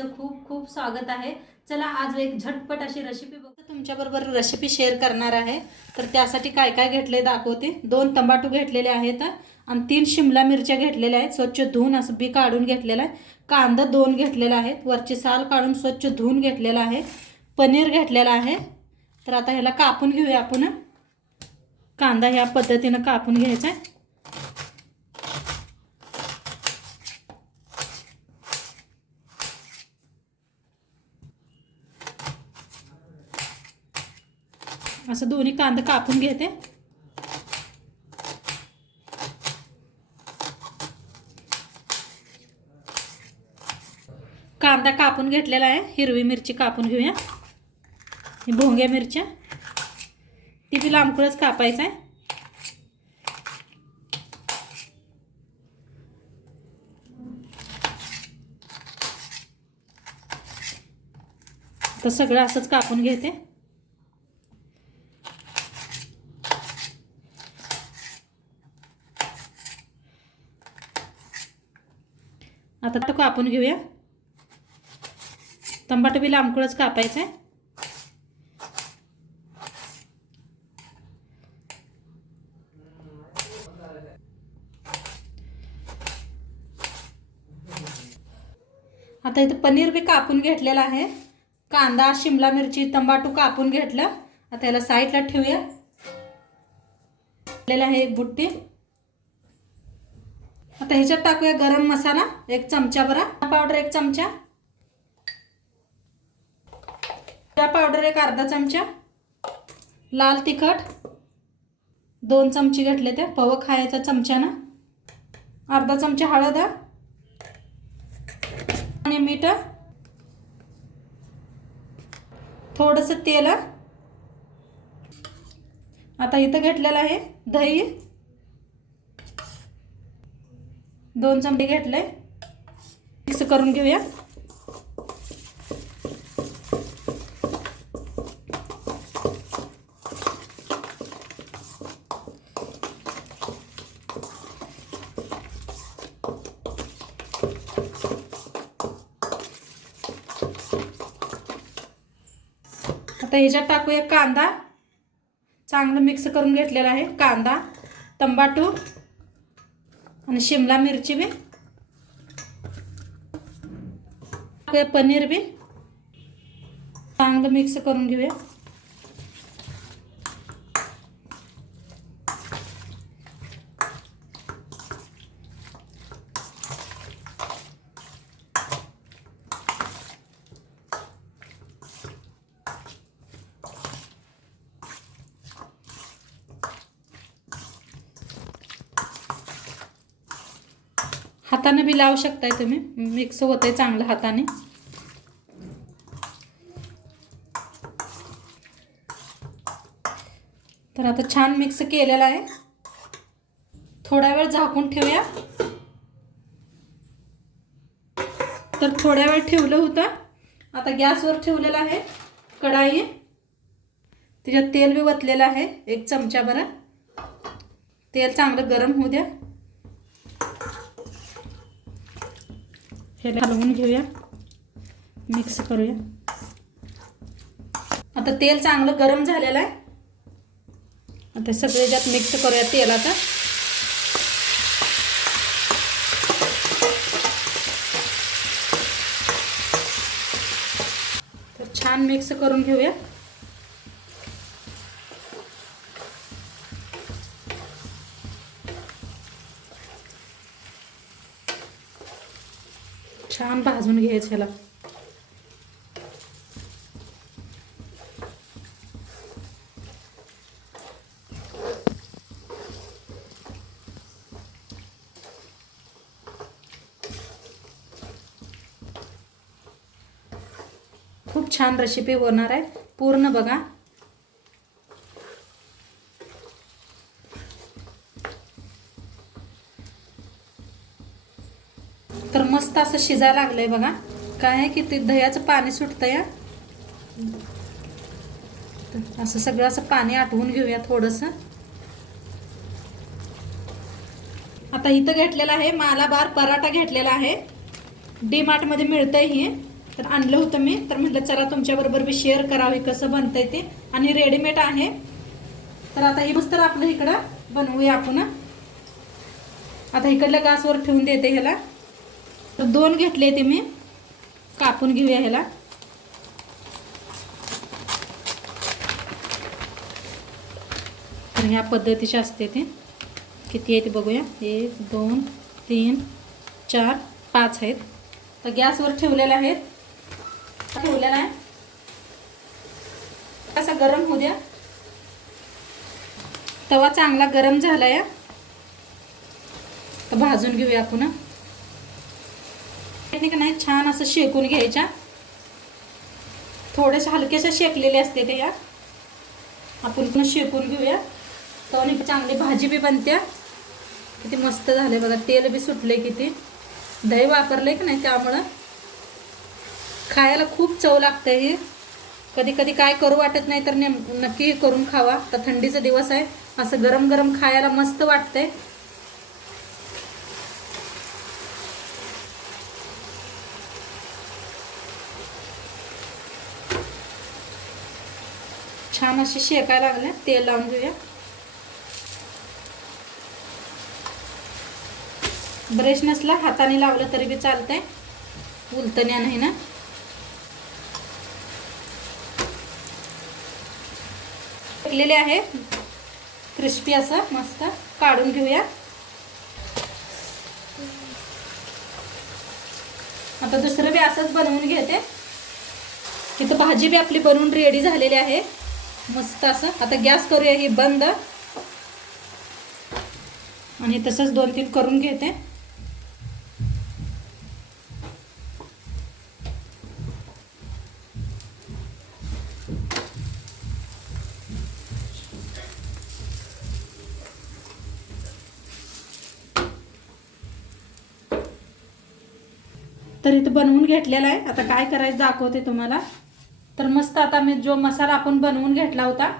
तुमचं खूप खूप स्वागत आहे। चला आज एक झटपट अशी रेसिपी बघू। तुमच्याबरोबर रेसिपी शेअर करणार आहे। तर त्यासाठी काय काय घेतले दाखवते। 2 टमाटो घेतलेले आहेत आणि 3 शिमला मिरच्या घेतलेल्या आहेत, स्वच्छ धुवून असं बी काढून घेतलेला आहे। कांदा 2 घेतलेला आहे, वरची साल काढून स्वच्छ धुवून घेतलेला आहे। पनीर घेतलेला आहे। तर आता ह्याला कापून घेऊया आपण। कांदा ह्या पद्धतीने कापून घ्यायचा आहे। असं दोन्ही कांदा कापून घेते। कांदा कापून घेतलेला आहे। हिरवी मिरची कापून घेऊया। ही भोंग्या मिरच्या ती बी लांबकळच कापायचं आहे। तर सगळं असंच कापून घेते। आता तो कापून घेऊया। टमाटर बी लांबकळच कापायचं आहे। आता इथे पनीर बी कापून घेतलेला आहे। कांदा, शिमला मिरची, टमाटो कापून घेतलं। आता याला साईडला ठेवूया। लेला आहे एक बुट्टी। आता ह्याच्यात टाकूया गरम मसाला 1 चमचा भरा, पावडर 1 चमचा, जिरा पावडर 1 अर्धा चमचा, लाल तिखट 2 चमचे घेतले ते, पव खायचा चमच्यानं, अर्धा चमचा हळद आणि मीठ, थोडंसं तेल। आता इथं घेतलेलं आहे दही 2 चमचे घेतले। मिक्स करून घेऊया। आता ह्याच्यात टाकूया कांदा, चांगलं मिक्स करून घेतलेला आहे। कांदा, टमाटो आणि शिमला मिरची बी, पनीर बी चांगलं मिक्स करून घेऊया। हाताने बी लावू शकताय तुम्ही, मिक्स होतंय चांगलं हाताने। तर आता छान मिक्स केलेला आहे। थोडा वेळ झाकून ठेवूया। तर थोड्या वेळ ठेवलं होतं। आता गॅसवर ठेवलेला आहे कढाई, त्याच्यात तेल बी वतलेलं आहे 1 चमचा भरा। तेल चांगलं गरम होऊ द्या। हे हलवून घेऊया, मिक्स करूया। आता तेल चांगलं गरम झालेलं आहे। आता सगळे याच्यात मिक्स करूया तेलात। तर छान मिक्स करून घेऊया। छान भाजून घ्यायचं ह्याला। खूप छान रेसिपी होणार आहे, पूर्ण बघा। तर मस्त असं शिजायला लागलंय बघा। काय आहे की ते दह्याचं पाणी सुटतंय। असं सगळं असं पाणी आटवून घेऊया थोडंसं। आता इथं घेतलेला आहे मालाबार पराठा घेतलेला आहे, डी मार्ट मध्ये मिळतंय ही। तर आणलं होतं मी, तर म्हटलं चला तुमच्याबरोबर मी शेअर करावे कसं बनतंय ते. आणि रेडीमेड आहे. तर आता हे मस्त आपलं इकडं बनवूया आपण. आता इकडल्या गॅसवर ठेवून देते ह्याला. तर 2 घेतले ते मी, कापून घेऊया ह्याला. तर ह्या पद्धतीचे असते ते. किती आहे ते बघूया. 1 2 3 4 5 आहेत. तर गॅसवर ठेवलेले आहेत. ठेवलेला आहे असा गरम होऊ द्या. तवा चांगला गरम झाला या. तर भाजून घेऊया आपण. नाही छान असं शेकून घ्यायच्या. थोडेसे हलकेसे शेकलेले असते ते या. आपण शेकून घेऊया. तवनी चांगली भाजी बी बनते. किती मस्त झाले बघा. तेल बी सुटले किती. दही वापरले की नाही त्यामुळं खायला खूप चव लागते. हे कधी कधी काय करू वाटत नाही तर नक्की करून खावा. तर थंडीचा दिवस आहे. असं गरम गरम खायला मस्त वाटते. छान असे शेकायला लागले. तेल लावून घेऊया. ब्रश नसला हाताने लावलं तरी बी चालतंय. उलतण्या नाही ना. शेकलेले आहे क्रिस्पी असं मस्त. काढून घेऊया. आता दुसरं बी असंच बनवून घेते. इथं भाजी बी आपली बनवून रेडी झालेली आहे मस्त असं. आता गॅस करूया ही बंद. आणि तसंच 2-3 करून घेते. तर इथं बनवून घेतलेला आहे. आता काय करायचं दाखवते तुम्हाला. तर मस्त आता मी जो मसाला आपण बनवून घेतला होता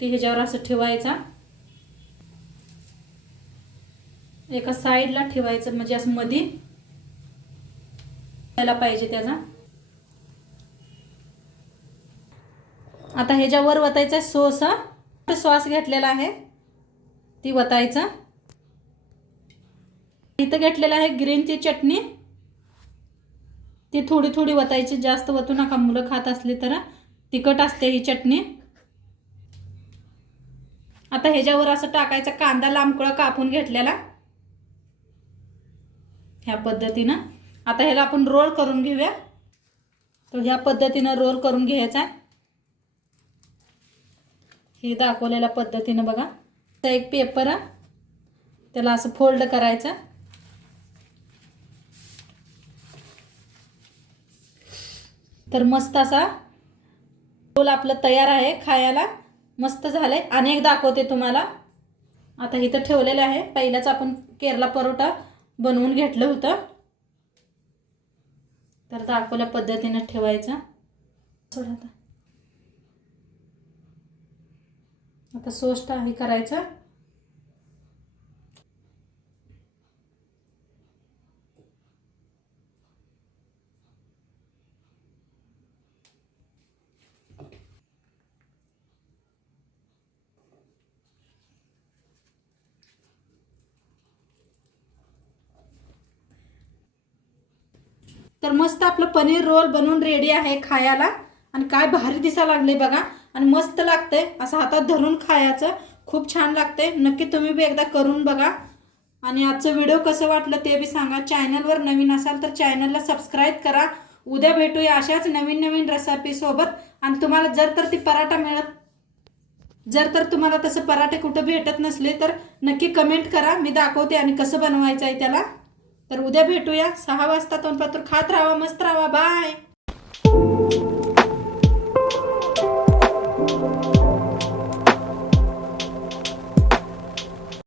ते ह्याच्यावर असं ठेवायचा. एका साईडला ठेवायचं म्हणजे असं मध्ये यायला पाहिजे त्याचा. आता ह्याच्यावर वतायचं सॉस. सॉस घेतलेला आहे ती वतायचं. इथं घेतलेलं आहे ग्रीनची चटणी. ती थोडी थोडी वतायची. जास्त वतू नका. मुलं खात असली तर तिखट असते ही चटणी. आता ह्याच्यावर असं टाकायचा कांदा लांबकळा कापून घेतलेला ह्या पद्धतीनं. आता ह्याला आपण रोल करून घेऊया. तर ह्या पद्धतीनं रोल करून घ्यायचा. हे दाखवलेल्या पद्धतीनं बघा. एक पेपर त्याला असं फोल्ड करायचं. तर मस्त असा रोल आपलं तयार आहे खायला. मस्त झालंय. अनेक दाखवते तुम्हाला. आता इथं ठेवलेलं आहे. पहिल्याच आपण केरला परोठा बनवून घेतलं होतं. तर दाखवल्या पद्धतीने ठेवायचं. आता सॉस हे करायचं. तर मस्त आपलं पनीर रोल बनवून रेडी आहे खायला. आणि काय भारी दिसायला लागले बघा. आणि मस्त लागतंय. असं हातात धरून खायचं. खूप छान लागतंय. नक्की तुम्ही बी एकदा करून बघा. आणि आजचं व्हिडिओ कसं वाटलं ते बी सांगा. चॅनलवर नवीन असाल तर चॅनलला सबस्क्राईब करा. उद्या भेटूया अशाच नवीन नवीन रेसिपी सोबत. आणि तुम्हाला जर तर तुम्हाला तसं पराठे कुठं भेटत नसले तर नक्की कमेंट करा. मी दाखवते आणि कसं बनवायचं आहे त्याला. तर उद्या भेटूया 6 वाजता. तोंडपात्र खात राहा. मस्त राहा. बाय.